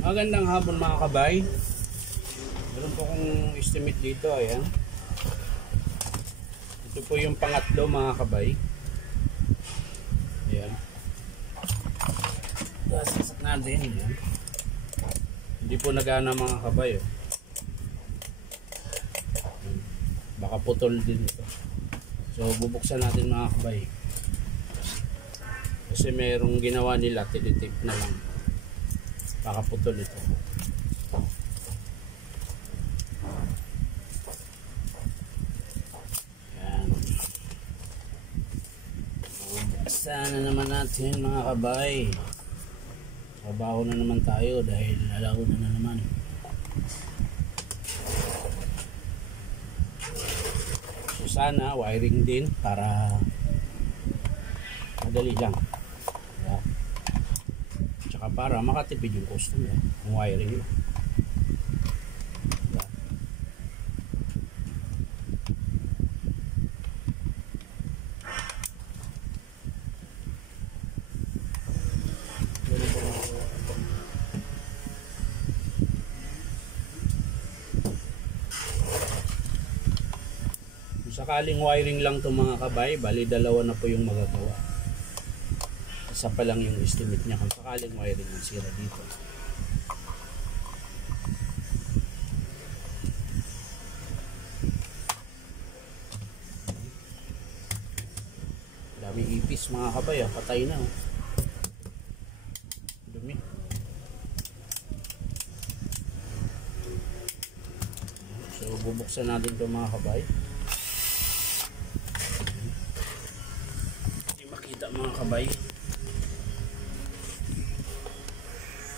Magandang hapon mga kabay. Meron po kong estimate dito. Ayan. Ito po yung pangatlo mga kabay. Ayan. Sasak natin. Ayan. Hindi po nagana mga kabay. Oh. Baka putol din ito. So bubuksan natin mga kabay. Kasi merong ginawa nila, tilitip na lang. Baka putol ito. Yan. Buksan na naman natin mga kabay. Trabaho na naman tayo dahil alauna na naman. So sana wiring din para madali lang. Para makatipid yung customer kung wiring yun. Kung sakaling wiring lang itong mga kabay, bali dalawa na po yung magagawa. Isa pa lang yung estimate niya kung sakaling wiring ang sira dito. Daming ipis mga kabay, patay na. Dumi. So bubuksan natin ito mga kabay. Hindi makita mga kabay.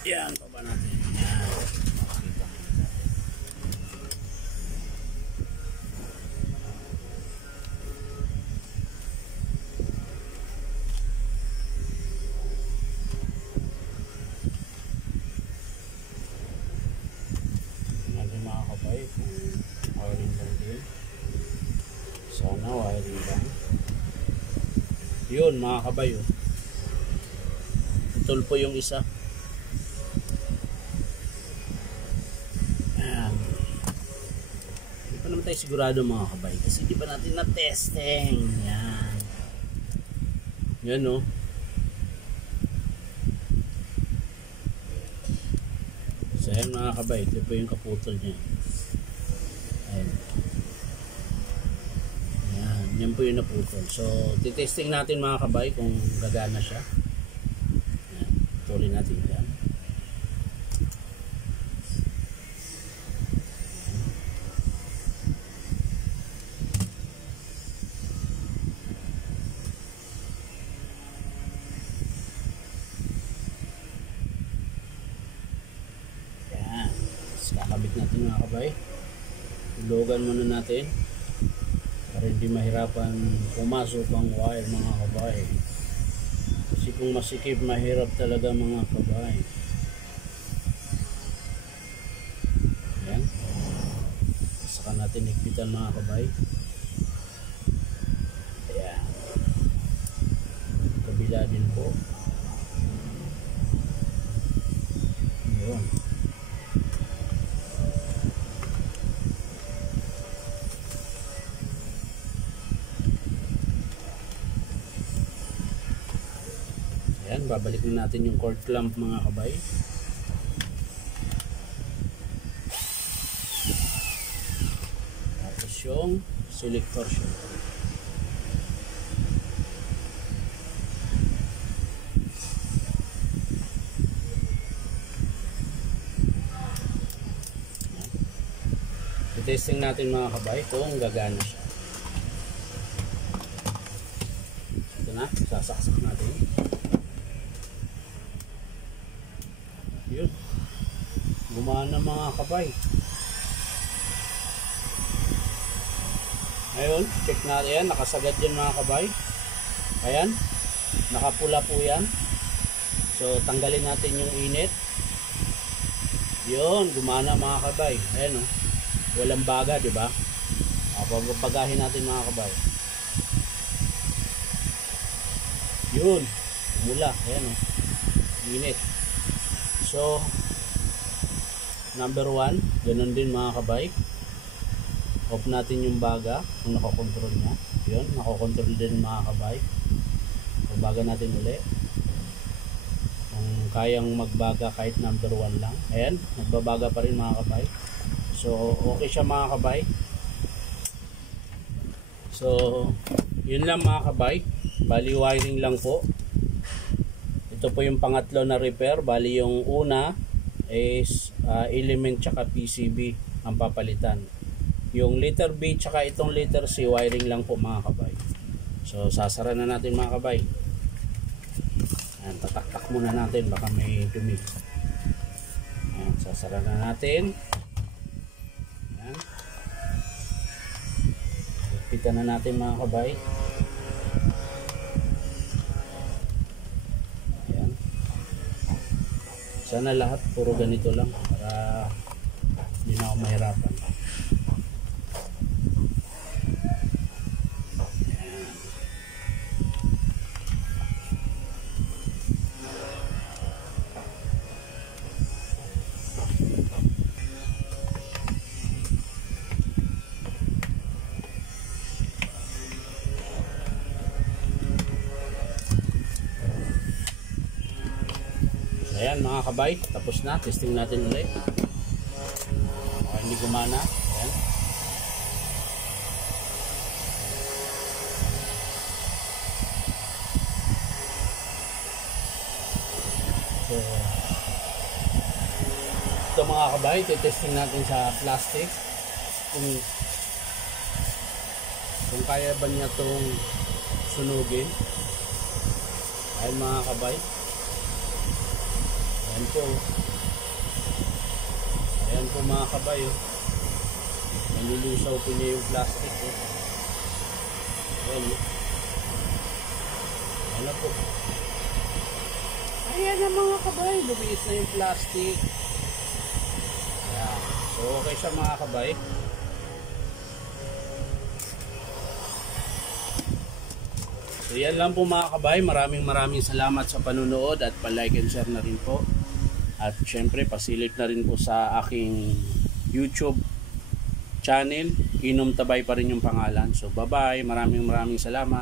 Yan, baba natin. Yan. Makikita. Natin mga kabay kung wiring lang din. Sana wiring lang. Yun mga kabay. Oh. Putol po yung isa. Tayo sigurado mga kabay kasi di pa natin na-testing. Yan. Yan o. So yan mga kabay, ito po yung kaputol niya. Ayan. Yan. Yan po yung naputol. So titesting natin mga kabay kung gagana siya. Yan. Putulin natin yan. Kakabit natin mga kabay. Ilogan muna natin para hindi mahirapan pumasok ang wire mga kabay. Kasi kung masikip, mahirap talaga mga kabay. Ayan. Saka natin higpitan mga kabay. Ayan. Kabila din po. Ayan. Ayan, babalik na natin yung cord clamp mga kabay. Tapos yung selector siya. I-testing natin mga kabay kung gagana siya. Ito na, sasaksak natin. Yun. Gumana mga kabay. Ngayon, check natin yan. Nakasagad yan mga kabay. Ayan. Nakapula po yan. So, tanggalin natin yung init. Yun. Gumana mga kabay. Ayan o. Walang baga, diba? Pagpagahin natin mga kabay. Yun. Mula. Ayan o. Init. So, number 1, ganun din mga kabay. Off natin yung baga kung nakakontrol niya. Yun, nakakontrol din mga kabay. Baga natin uli. Kung kayang magbaga kahit number 1 lang. Ayan, nagbabaga pa rin mga kabay. So, okay siya mga kabay. So, yun lang mga kabay. Bali wiring lang po. Ito po yung pangatlo na repair. Bali yung una is element tsaka PCB ang papalitan. Yung letter B tsaka itong letter C, wiring lang po mga kabay. So sasara na natin mga kabay. Ayan, tataktak muna natin, baka may dumi. Ayan, sasara na natin. Ayan. Ipitan na natin mga kabay. Ayan. Sana lahat puro ganito lang para hindi na ako mahirapan. Ayan mga kabay, tapos na. Testing natin ulit. Hindi gumana. Ayan. So, ito mga kabay, testing natin sa plastic. Kung kaya ba niya itong sunugin. Ayan mga kabay. Ayan po. Ayan po mga kabay. Nalulusaw po niya yung plastic. Ayan. Ayan na po. Ayan na mga kabay. Lumiit na yung plastic. Ayan. So okay siya mga kabay. So yan lang po mga kabay. Maraming salamat sa panunood at pa-like and share na rin po. At syempre pasilip na rin po sa aking YouTube channel. Inom Tabay pa rin yung pangalan. So bye bye. Maraming salamat.